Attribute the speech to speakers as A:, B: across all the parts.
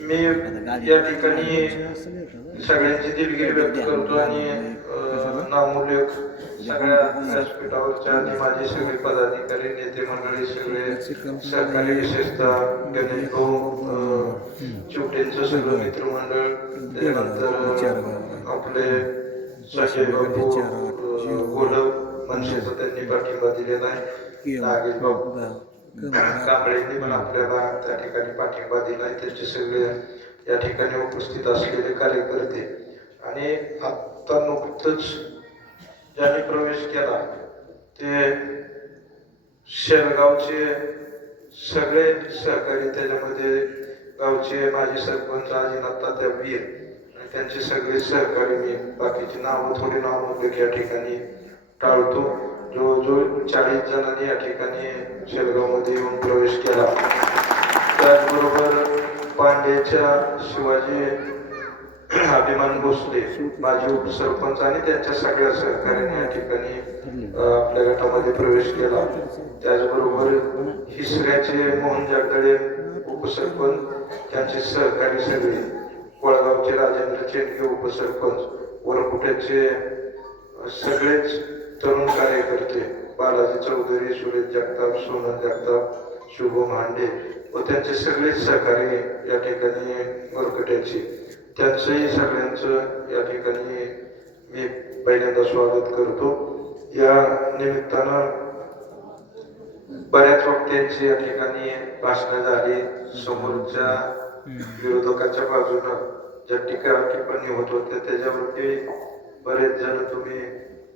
A: मी या ठिकाणी सगळ्यांची दिलगिरी व्यक्त करतो आणि अ, नामूल्य सगळ्या व्यासपीठावरच्या आणि माझे सगळे पदाधिकारी नेते मंडळी सगळे सहकारी विशेषतः गणेश भाऊ चिवटेंचं सगळं मित्रमंडळ त्याच्यानंतर आपले संजय बाबू गोलप मनसेचा त्यांनी पाठिंबा दिलेला आहे. नागेश बाबू कांबळेंनी पण आपल्याला त्या ठिकाणी पाठिंबा दिलाय त्यांचे सगळे या ठिकाणी उपस्थित असलेले कार्यकर्ते. आणि आता नुकतंच ज्यांनी प्रवेश केला ते शेरगावचे सगळे सहकारी त्याच्यामध्ये गावचे माजी सरपंच आजीनाथ तात्या वीर आणि त्यांचे सगळे सहकारी मी बाकीची नावं थोडी नावं या ठिकाणी टाळतो. जो जो चाळीस जणांनी या ठिकाणी शेलगावमध्ये येऊन प्रवेश केला. त्याचबरोबर पांड्याच्या शिवाजी अभिमान भोसले माजी उपसरपंच आणि त्यांच्या सगळ्या सहकार्याने या ठिकाणी आपल्या गटामध्ये प्रवेश केला. त्याचबरोबर हिसऱ्याचे मोहन जगदळे उपसरपंच त्यांचे सहकारी सगळे कोळगावचे राजेंद्र चेंडके उपसरपंच वरकुट्याचे सगळेच तरुण कार्यकर्ते बालाजी चौधरी सुरेश जगताप सोनल जगताप शुभम हांडे व त्यांचे सगळेच सहकारी या ठिकाणी वरकट्याचे त्यांचंही सगळ्यांचं या ठिकाणी मी पहिल्यांदा स्वागत करतो. या निमित्तानं बऱ्याच वक्त्यांची या ठिकाणी भाषणं झाली. समोरच्या विरोधकाच्या बाजूनं ज्या टीका टिप्पणी होत होत्या त्याच्यावरती बरेच जण तुम्ही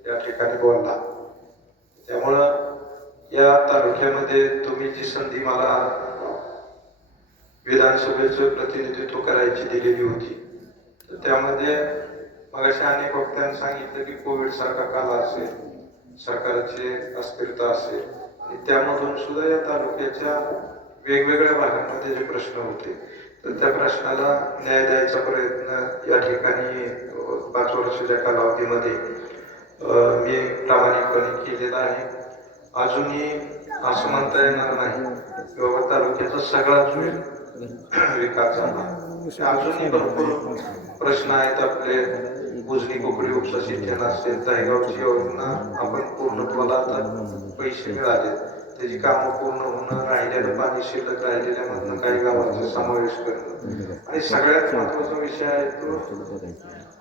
A: या ठिकाणी बोलला. त्यामुळं या तालुक्यामध्ये तुम्ही जी संधी मला विधानसभेचं प्रतिनिधित्व करायची दिलेली होती तर त्यामध्ये मगाशी अनेक वक्त्यांनी सांगितलं की कोविड सारखा काल असेल सरकारची अस्थिरता असेल आणि त्यामधून सुद्धा या तालुक्याच्या वेगवेगळ्या भागांमध्ये जे प्रश्न होते तर त्या प्रश्नाला न्याय द्यायचा प्रयत्न या ठिकाणी पाच वर्षाच्या कालावधीमध्ये मी प्रामाणिकपणे केलेला आहे. अजूनही असं म्हणता येणार नाही. किंवा बाबा तालुक्याचा सगळाच वेळ विकास झाला. अजूनही भरपूर प्रश्न आहेत आपले. उजनी कोकडी उपसा सिंचन असेल दहेगावची योजना आपण पूर्णत्वाला आता पैसे मिळाले. त्याची कामं पूर्ण होणं राहिलेलं पाणी शिल्लक राहिलेल्यामधनं काही गावांचा समावेश करणं. आणि सगळ्यात महत्त्वाचा विषय आहे तो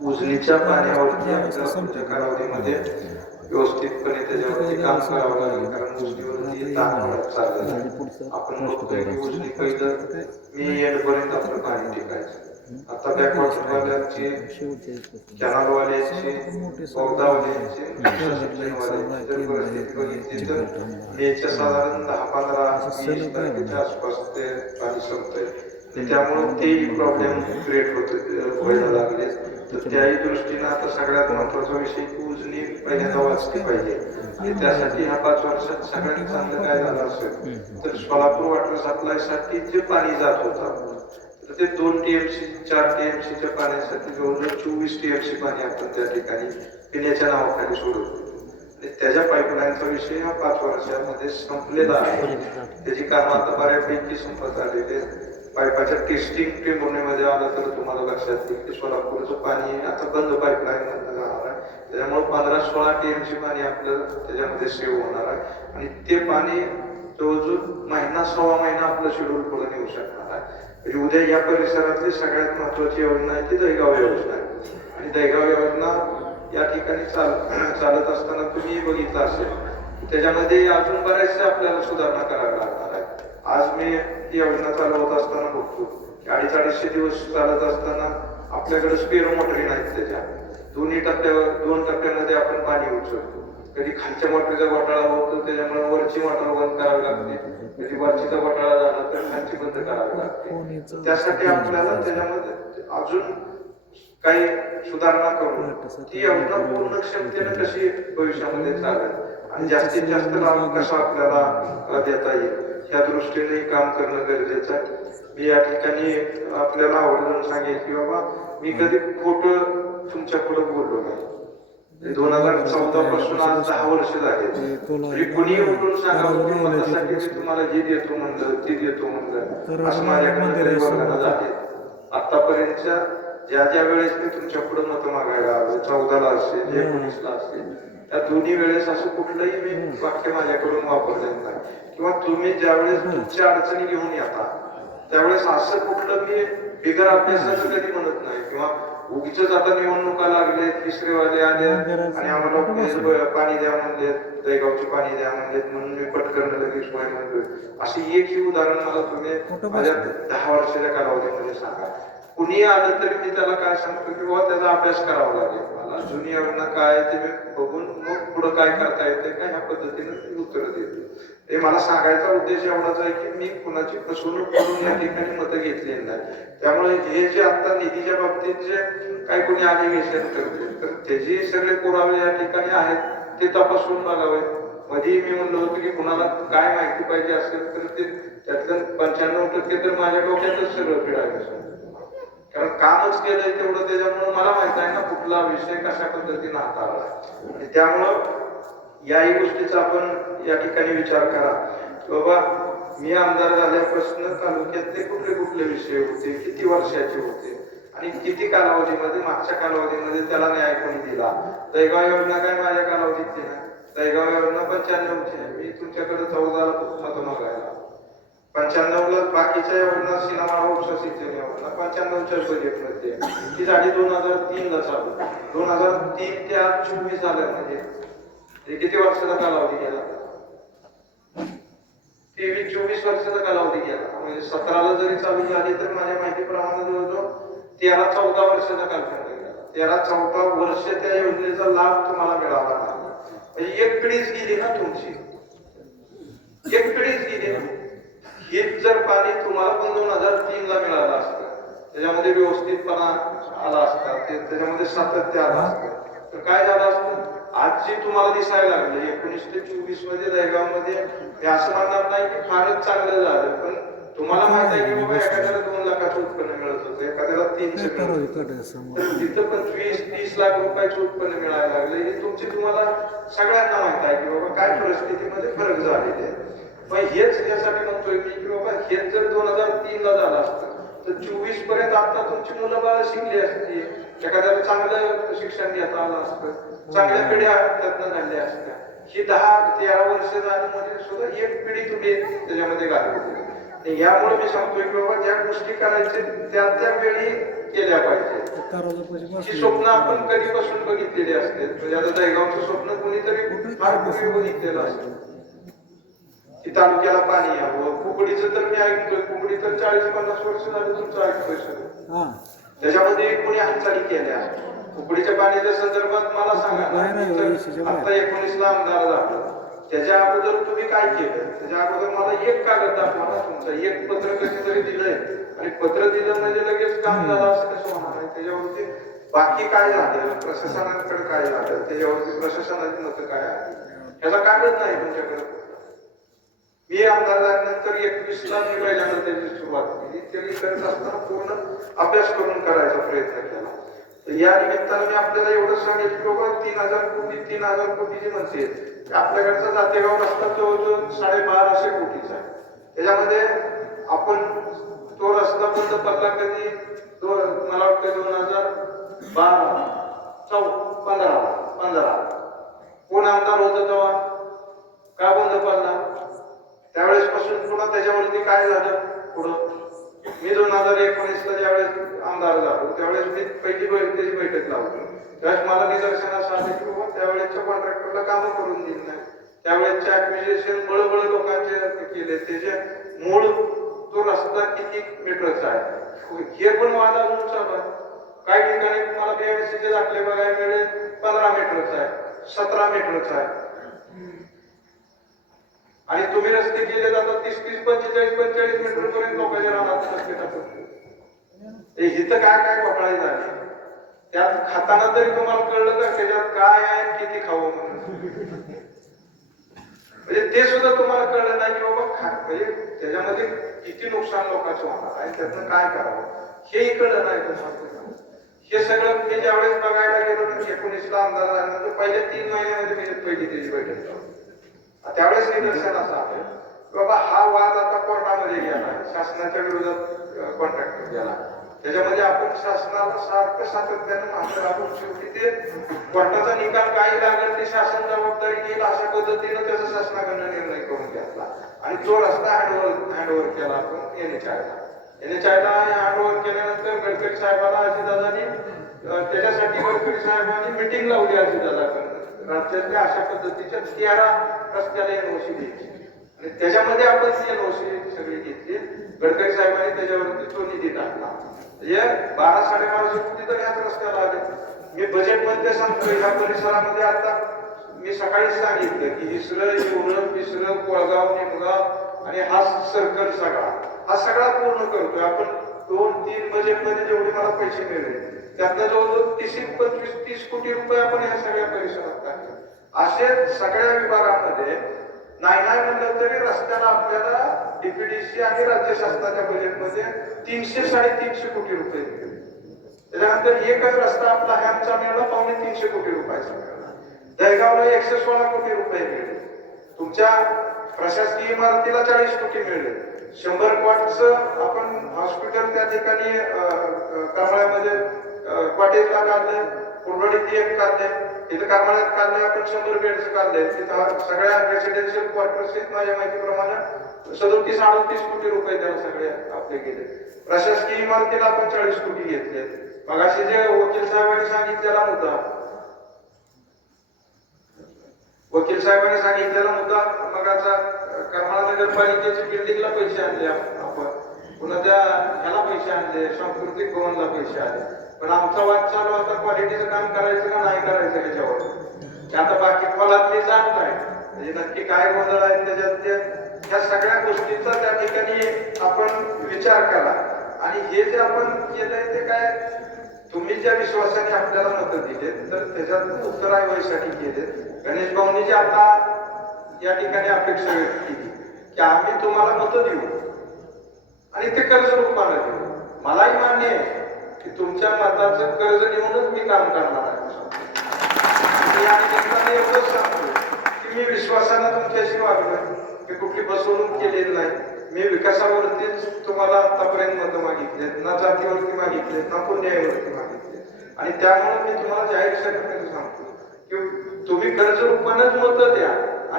A: उजनीच्या पाण्यावरती आपल्याला पुढच्या कालावधीमध्ये व्यवस्थितपणे त्याच्यावरती काम करावं लागेल कारण उजनीवरती ताण वाढत चाललेला आहे आपण बघतोय की उजनी पहिलं मी येणपर्यंत आपलं पाणी टिकायचं. आता बॅकवॉटरवाल्यांची कॅनलवाल्यांची बोगदावाल्यांची जर परिस्थिती बघितली तर मेच्या साधारण दहा पंधरा वीस तारखेच्या आसपास ते पाणी संपतंय. त्यामुळे तेही प्रॉब्लेम क्रिएट होत व्हायला लागले. तर त्याही दृष्टीनं आता सगळ्यात महत्त्वाचा विषय की पहिल्यांदा वाचली पाहिजे. आणि त्यासाठी ह्या पाच वर्षात सगळ्यात चांगलं काय झालं असेल तर सोलापूर वॉटर सप्लायसाठी जे पाणी जात होतं तर ते दोन टीएमसी चार टीएमसीच्या पाण्यासाठी जवळजवळ चोवीस टीएमसी पाणी आपण त्या ठिकाणी पिण्याच्या नावाखाली सोडत होतो त्याच्या पाईपलाईनचा विषय हा पाच वर्षामध्ये संपलेला आहे. त्याची कामं आता बऱ्यापैकी संपत आलेली आहेत. पाईपाच्या टेस्टिंग टेंबुर्णीमध्ये आलं तर तुम्हाला लक्षात येईल की सोलापूरचं पाणी आता बंद पाईपलाईन मधनं जाणार आहे. त्याच्यामुळे पंधरा सोळा टीएमसी पाणी आपलं त्याच्यामध्ये सेव्ह होणार आहे. आणि ते पाणी जवळजवळ महिना सव्वा महिना आपलं शेड्यूल पुढे नेऊ शकणार आहे. म्हणजे उद्या या परिसरातली सगळ्यात महत्वाची योजना आहे ती दहीगाव योजना आहे. आणि दहीगाव योजना या ठिकाणी चाल चालत असताना तुम्ही बघितलं असेल त्याच्यामध्ये अजून बऱ्याचशा आपल्याला सुधारणा कराव्या लागणार आहे आज मी ती योजना चालवत असताना बघतो अडीच अडीचशे दिवस चालत असताना आपल्याकडे स्पेरो मोटरी नाहीत त्याच्या. दोन्ही टप्प्यावर दोन टप्प्यामध्ये आपण पाणी उचलतो. कधी खालच्या मोटरीचा घोटाळा होतो त्याच्यामुळे वरची मोटर बंद करावी लागते. कधी वरचीचा घोटाळा झाला तर खालची बंद करावी लागते. त्यासाठी आपल्याला त्याच्यामध्ये अजून काही सुधारणा करून ती योजना पूर्ण क्षमतेने कशी भविष्यामध्ये चालेल? आणि जास्तीत जास्त लाभ कसा आपल्याला देता येईल? या दृष्टीने काम करणं गरजेचं आहे. मी या ठिकाणी आपल्याला आवर्जून सांगेल की बाबा मी कधी खोटं तुमच्यापुढे बोललो नाही. दोन हजार चौदा पासून आज दहा वर्ष झाले. म्हणजे कुणी उठून सांगा की मतासाठी मी तुम्हाला जे देतो म्हणलं ते देतो म्हणलं. असं माझ्याकडे तरी वर्गाला झाले. आतापर्यंतच्या ज्या ज्या वेळेस मी तुमच्यापुढे मत मागायला आलो चौदाला असेल एकोणीसला असेल त्या दोन्ही वेळेस असं कुठलंही मी वाक्य माझ्याकडून वापरलेलं नाही. किंवा तुम्ही ज्यावेळेस तुमच्या अडचणी घेऊन येता त्यावेळेस असं कुठलं मी बिगर अभ्यासाचं कधी म्हणत नाही. किंवा उगीच आता निवडणुका लागले तिसरेवाले आले आणि आम्हाला पाणी द्या म्हणले दहीगावचे पाणी द्या म्हणलेत म्हणून मी पटकन लगेच होय म्हणतोय अशी एक ही उदाहरण मला तुम्ही माझ्या दहा वर्षाच्या कालावधीमध्ये सांगा. कुणी आलं तरी मी त्याला काय सांगतो की बाबा त्याचा अभ्यास करावा लागेल. मला जुनी योजना काय ते मी बघून मग पुढं काय करता येते का ह्या पद्धतीने ती उत्तर देतो. हे मला सांगायचा उद्देश एवढाच आहे की मी कुणाची फसवणूक करून या ठिकाणी मतं घेतलेली नाही. त्यामुळे हे जे आता निधीच्या बाबतीत जे काही कोणी अधिवेशन करते तर त्याचे सगळे पुरावे या ठिकाणी आहेत ते तपासून बघावे. मध्ये मी म्हणलो होतो की कुणाला काय माहिती पाहिजे असेल तर ते त्यातलं पंच्याण्णव टक्के तर माझ्या डोक्यातच सगळं फिरायचं. कारण कामच केलंय तेवढं त्याच्यामुळे मला माहीत आहे ना कुठला विषय कशा पद्धतीने हाताळला आणि त्यामुळं याही गोष्टीचा आपण या ठिकाणी विचार करा. बाबा मी आमदार झाल्यापासून तालुक्यातले कुठले कुठले विषय होते किती वर्षाचे होते आणि किती कालावधीमध्ये मागच्या कालावधीमध्ये त्याला न्याय कोणी दिला? दैगाव योजना काय माझ्या कालावधीत नाही दहीगाव योजना पंच्याण्णवची आहे. मी तुमच्याकडे चौदाला मत मागायला. पंच्याण्णवला बाकीच्या योजना सिनेमा उपसा शिक्षण योजना पंच्याण्णवच्या बजेटमध्ये ती साडी दोन हजार तीन ला चालू. दोन हजार तीन ते आज चोवीस झालं म्हणजे. ते किती वर्षाचा कालावधी गेला? तेवीस चोवीस वर्षाचा कालावधी गेला. म्हणजे सतराला जरी चालू झाली तर माझ्या माहितीप्रमाणे जवळजवळ तेरा चौदा वर्षाचा कालखंड गेला. तेरा चौदा वर्ष त्या योजनेचा लाभ तुम्हाला मिळाला नाही म्हणजे एक पिढीच गेली ना तुमची. एक पिढीच गेली ना. हेच जर पाणी तुम्हाला पण दोन हजार तीन ला मिळालं असतं त्याच्यामध्ये व्यवस्थितपणा आला असता त्याच्यामध्ये सातत्य आलं असतं तर काय झालं असतं? आज जे तुम्हाला दिसायला लागले एकोणीस ते चोवीसमध्ये दहेगावमध्ये मी असं म्हणणार नाही की फारच चांगलं झालं पण तुम्हाला माहीत आहे की बाबा एखाद्याला दोन लाखाचं उत्पन्न मिळत होतं एखाद्याला तीनशे मिळत तिथं पंचवीस तीस लाख रुपयाचं उत्पन्न मिळायला लागले. हे तुमची तुम्हाला सगळ्यांना माहीत आहे की बाबा काय परिस्थितीमध्ये फरक झालेले आहे. मग हेच यासाठी म्हणतोय मी की बाबा हेच जर दोन हजार तीन ला झालं असतं तर चोवीसपर्यंत आता तुमची मुलं बाळ शिकली असती. एखाद्याला चांगलं शिक्षण घेता आलं असतं चांगल्या पिढ्या त्यातनं झाल्या असत्या. ही दहा तेरा वर्ष झाल्यामध्ये सुद्धा एक पिढी तुम्ही त्याच्यामध्ये घालवली. यामुळे मी सांगतोय की बाबा ज्या गोष्टी करायचे त्या त्या वेळी केल्या पाहिजे. ही स्वप्न आपण कधीपासून बघितलेली असते म्हणजे आता दहीगावचं स्वप्न कोणीतरी फार पूर्वी बघितलेलं असतं. की तालुक्याला पाणी. यावं कुकडीचं तर मी ऐकतोय. कुकडी तर चाळीस पन्नास वर्ष झाले तुमचं ऐकतोय सगळं. त्याच्यामध्ये कोणी हालचाली केल्या. कुकडीच्या पाण्याच्या संदर्भात मला सांगा तर? आता एकोणीस ला आमदार झालं. त्याच्या अगोदर तुम्ही काय केलं? त्याच्या अगोदर मला एक कागद दाखवा ना तुमचा. एक पत्र कधीतरी दिलंय. आणि पत्र दिलं म्हणजे लगेच काम झालं असं कसं होणार आहे? त्याच्यावरती बाकी काय झालं? प्रशासनाकडे काय झालं? त्याच्यावरती प्रशासनाची मतं काय आहे? याचा कागद नाही तुमच्याकडे. हे आमदार झाल्यानंतर एकवीस ला मी पहिल्यांदा त्याची सुरुवात केली. त्यांनी करत असताना पूर्ण अभ्यास करून करायचा प्रयत्न केला. तर या निमित्तानं मी आपल्याला एवढं सांगेल की बाबा तीन हजार कोटी तीन हजार कोटी जे म्हणते आपल्याकडचा जातेगाव रस्ता जवळजवळ साडेबाराशे कोटीचा आहे. त्याच्यामध्ये आपण तो रस्ता बंद पडला कधी? तो मला वाटतं दोन हजार बारा चौ पंधरा पंधरा. कोण आमदार होतं तेव्हा? का बंद पडला? त्यावेळेस पासून पुन्हा त्याच्यावरती काय झालं? पुढं. मी दोन हजार एकोणीस ला ज्यावेळेस आमदार झालो त्यावेळेस मी पहिली बैठकीची बैठक लावली. त्यावेळेस मला निदर्शनास आले की बाबा त्यावेळेसच्या कॉन्ट्रॅक्टरला कामं करून दिली नाही. त्यावेळेसचे ऍडमिनिस्ट्रेशन बळबळ लोकांचे केले. त्याचे मूळ तो रस्ता किती मीटरचा आहे? हे पण वाद अजून चालू आहे. काही ठिकाणी तुम्हाला बीएमसीचे दाखले बघायला मिळेल पंधरा मीटरचा आहे सतरा मीटरचा आहे. आणि तुम्ही रस्ते केले जातात तीस तीस पंचेचाळीस पंचेचाळीस मीटर पर्यंत लोकांच्या राहतात रस्ते टाकतात काय काय कपळायचं आहे त्यात खाताना तरी तुम्हाला कळलं का त्याच्यात काय आहे किती खावं म्हणून? म्हणजे ते सुद्धा तुम्हाला कळलं नाही की बाबा खा म्हणजे त्याच्यामध्ये किती नुकसान लोकांचं होणार आणि त्यातनं काय करावं? हेही कळलं नाही तुम्हाला हे सगळं मी ज्यावेळेस बघायला गेलो एकोणीसला आमदार झाल्यानंतर पहिल्या तीन महिन्यामध्ये मी पहिली त्याची बैठक त्यावेळेस निदर्शन असं आलं. की बाबा हा वाद आता कोर्टामध्ये गेला. शासनाच्या विरोधात कॉन्ट्रॅक्ट गेला. त्याच्यामध्ये आपण शासनाला सारखं सातत्यानं मात्र आपण शेवटी ते कोर्टाचा निकाल काही लागेल ते शासन जबाबदारी घेईल अशा पद्धतीनं त्याचा शासनाकडनं निर्णय करून घेतला. आणि तो रस्ता हँडओव्हर हँडओव्हर केला आपण N H N H handover केल्यानंतर गडकरी साहेबाला अजितदादानी त्याच्यासाठी गडकरी साहेबांनी मिटिंग लावली अजितदादाकडनं राज्यातल्या अशा पद्धतीच्या तेरा रस्त्याला एनओसी द्यायची. आणि त्याच्यामध्ये आपण एनओसी सगळी घेतली. गडकरी साहेबांनी त्याच्यावरती तो निधी टाकला म्हणजे बारा साडेबाराशे कोटी तर ह्याच रस्त्याला आले मी बजेटमध्ये सांगतो ह्या परिसरामध्ये आता मी सकाळीच सांगितलं की इसरं येवळं पिसरं कोळगाव निमगाव आणि हा सर्कल सगळा. हा सगळा पूर्ण करतोय. आपण दोन तीन बजेटमध्ये जेवढे मला पैसे मिळले त्यातनं जवळजवळ तीस पंचवीस तीस कोटी रुपये आपण या सगळ्या परिसरात टाकले. असे सगळ्या विभागामध्ये नाही नाही म्हणलं तरी रस्त्याला आपल्याला डीपीडीसी आणि राज्य शासनाच्या बजेटमध्ये तीनशे साडेतीनशे कोटी रुपये दिले त्याच्यानंतर एकच रस्ता आपला ह्यांचा मिळाला पावणे तीनशे कोटी रुपयाचा मिळाला. दहगावला एकशे सोळा कोटी रुपये मिळले. तुमच्या प्रशासकीय इमारतीला चाळीस कोटी मिळले. शंभर क्वाटचं आपण हॉस्पिटल त्या ठिकाणी करमाळ्यामध्ये क्वाटेजला काढलंय कुरवाडीत एक काढलंय तिथं करमाळ्यात काढलंय आपण शंभर बेडचं काढलंय. तिथं सगळ्या रेसिडेन्शियल क्वार्टर्स माझ्या माहितीप्रमाणे? सदोतीस अडतीस कोटी रुपये त्या सगळे आपले गेले. प्रशासकीय इमारतीला आपण चाळीस कोटी घेतले. मगाशी जे वकील साहेबांनी सांगितलेला मुद्दा वकील साहेबांनी सांगितलेला मुद्दा मगाचा करमाळा नगरपालिकेच्या बिल्डिंगला पैसे आणले आपण. पुन्हा त्या ह्याला पैसे आणले सांस्कृतिक भवनला पैसे आले पण आमचा वाद चालू आता क्वालिटीचं काम करायचं का नाही करायचं ह्याच्यावर. ते आता बाकी फलातली जात नाही. म्हणजे नक्की काय गोंधळ आहे त्याच्यात ते ह्या सगळ्या गोष्टींचा त्या ठिकाणी आपण विचार केला. आणि हे जे आपण केलंय ते काय? तुम्ही ज्या विश्वासाने आपल्याला मतं दिले तर त्याच्यात उत्तरायसाठी केले गणेश भाऊनी जे आता या ठिकाणी अपेक्षा व्यक्त केली की आम्ही तुम्हाला मत देऊ. आणि ते कर्ज रूपाने देऊ. मलाही मान्य आहे की तुमच्या मताचं कर्ज घेऊनच मी काम करणार आहे. मी या निमित्ताने एवढंच सांगतो की मी विश्वासानं तुमच्याशी वागलो मी कुठली बसवणूक केलेली नाही. मी विकासावरतीच तुम्हाला आतापर्यंत मतं मागितले ना जातीवरती मागितले ना पुण्यावरती मागितले आणि त्यामुळे मी तुम्हाला जाहीर सांगतो की तुम्ही कर्ज रूपानेच मतं द्या.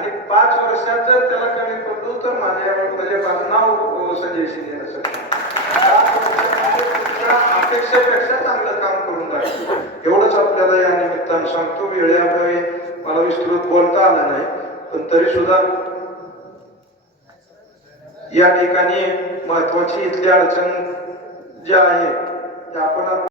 A: आणि पाच वर्षात जर त्याला कमी पडलो तर माझ्या म्हणजे माझं नाव संजय शिंदे अपेक्षेपेक्षा चांगलं काम करून टाकतो एवढंच आपल्याला या निमित्तानं सांगतो वेळेअभावी मला विस्तृत बोलता आलं नाही पण तरी सुद्धा या ठिकाणी महत्वाची इथली अडचण जी आहे ते आपण